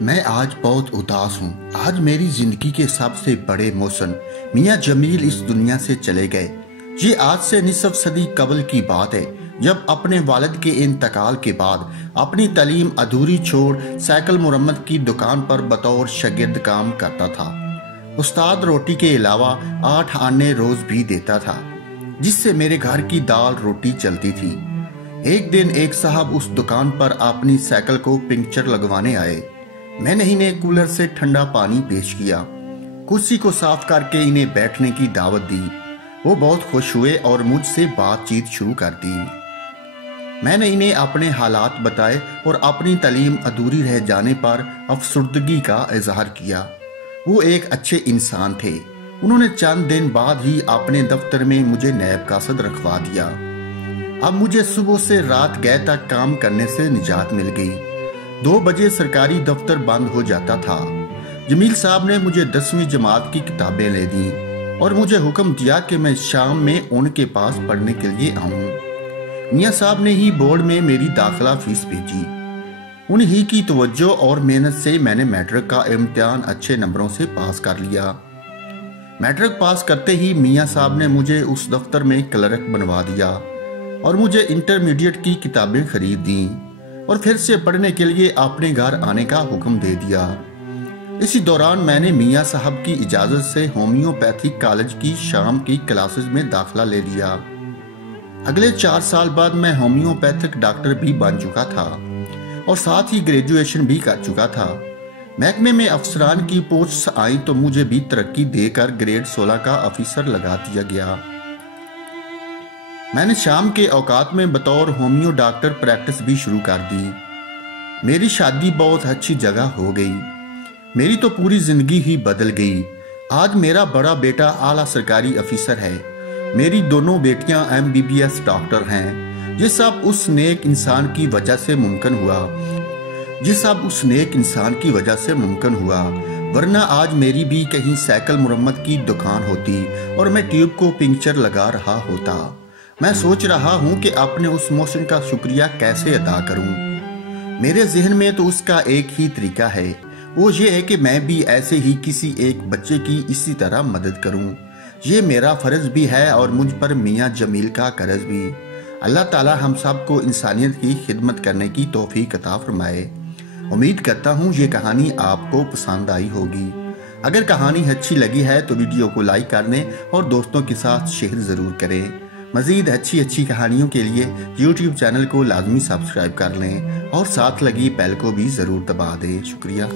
मैं आज बहुत उदास हूँ। आज मेरी जिंदगी के सबसे बड़े मोहसिन मियाँ जमील इस दुनिया से चले गए। ये आज से निसफ सदी कबल की बात है, जब अपने वालिद के इंतकाल के बाद अपनी तालीम अधूरी छोड़ साइकिल मुरम्मत की दुकान पर बतौर शागिर्द काम करता था। उस्ताद रोटी के अलावा 8 आने रोज भी देता था, जिससे मेरे घर की दाल रोटी चलती थी। एक दिन एक साहब उस दुकान पर अपनी साइकिल को पंक्चर लगवाने आए। मैंने इन्हें कूलर से ठंडा पानी पेश किया, कुर्सी को साफ करके इन्हें बैठने की दावत दी। वो बहुत खुश हुए और मुझसे बातचीत शुरू कर दी। मैंने इन्हें अपने हालात बताए और अपनी तालीम अधूरी रह जाने पर अफसुर्दगी का इजहार किया। वो एक अच्छे इंसान थे। उन्होंने चंद दिन बाद ही अपने दफ्तर में मुझे नायब कासद रखवा दिया। अब मुझे सुबह से रात गए तक काम करने से निजात मिल गई। 2 बजे सरकारी दफ्तर बंद हो जाता था। जमील साहब ने मुझे 10वीं जमात की किताबें ले दी और मुझे हुक्म दिया कि मैं शाम में उनके पास पढ़ने के लिए आऊं। मियाँ साहब ने ही बोर्ड में मेरी दाखिला फीस भेजी। उन्हीं की तवज्जो और मेहनत से मैंने मैट्रिक का इम्तिहान अच्छे नंबरों से पास कर लिया। मैट्रिक पास करते ही मियाँ साहब ने मुझे उस दफ्तर में क्लर्क बनवा दिया और मुझे इंटरमीडिएट की किताबें खरीद दी और फिर से पढ़ने के लिए अपने घर आने का हुक्म दे दिया। इसी दौरान मैंने मियाँ साहब की इजाजत से होम्योपैथिक कॉलेज की शाम की क्लासेस में दाखिला ले लिया। अगले 4 साल बाद मैं होम्योपैथिक डॉक्टर भी बन चुका था और साथ ही ग्रेजुएशन भी कर चुका था। महकमे में अफसरान की पोस्ट आई तो मुझे भी तरक्की देकर ग्रेड 16 का ऑफिसर लगा दिया गया। मैंने शाम के औकात में बतौर होम्यो डॉक्टर प्रैक्टिस भी शुरू कर दी। मेरी शादी बहुत अच्छी जगह हो गई। मेरी तो पूरी जिंदगी ही बदल गई। आज मेरा बड़ा बेटा आला सरकारी अफिसर है। मेरी दोनों बेटियां MBBS डॉक्टर हैं। ये सब उस नेक इंसान की वजह से मुमकिन हुआ। वरना आज मेरी भी कहीं साइकिल मुरम्मत की दुकान होती और मैं ट्यूब को पंक्चर लगा रहा होता। मैं सोच रहा हूँ कि अपने उस मोहसिन का शुक्रिया कैसे अदा करूँ। मेरे जहन में तो उसका एक ही तरीका है, वो ये है कि मैं भी ऐसे ही किसी एक बच्चे की इसी तरह मदद करूँ। ये मेरा फर्ज भी है और मुझ पर मियाँ जमील का कर्ज भी। अल्लाह ताला हम सब को इंसानियत की खिदमत करने की तौफीक अता फरमाए। उम्मीद करता हूँ ये कहानी आपको पसंद आई होगी। अगर कहानी अच्छी लगी है तो वीडियो को लाइक कर दें और दोस्तों के साथ शेयर ज़रूर करें। मज़ीद अच्छी कहानियों के लिए YouTube चैनल को लाजमी सब्सक्राइब कर लें और साथ लगी बेल को भी ज़रूर दबा दें। शुक्रिया।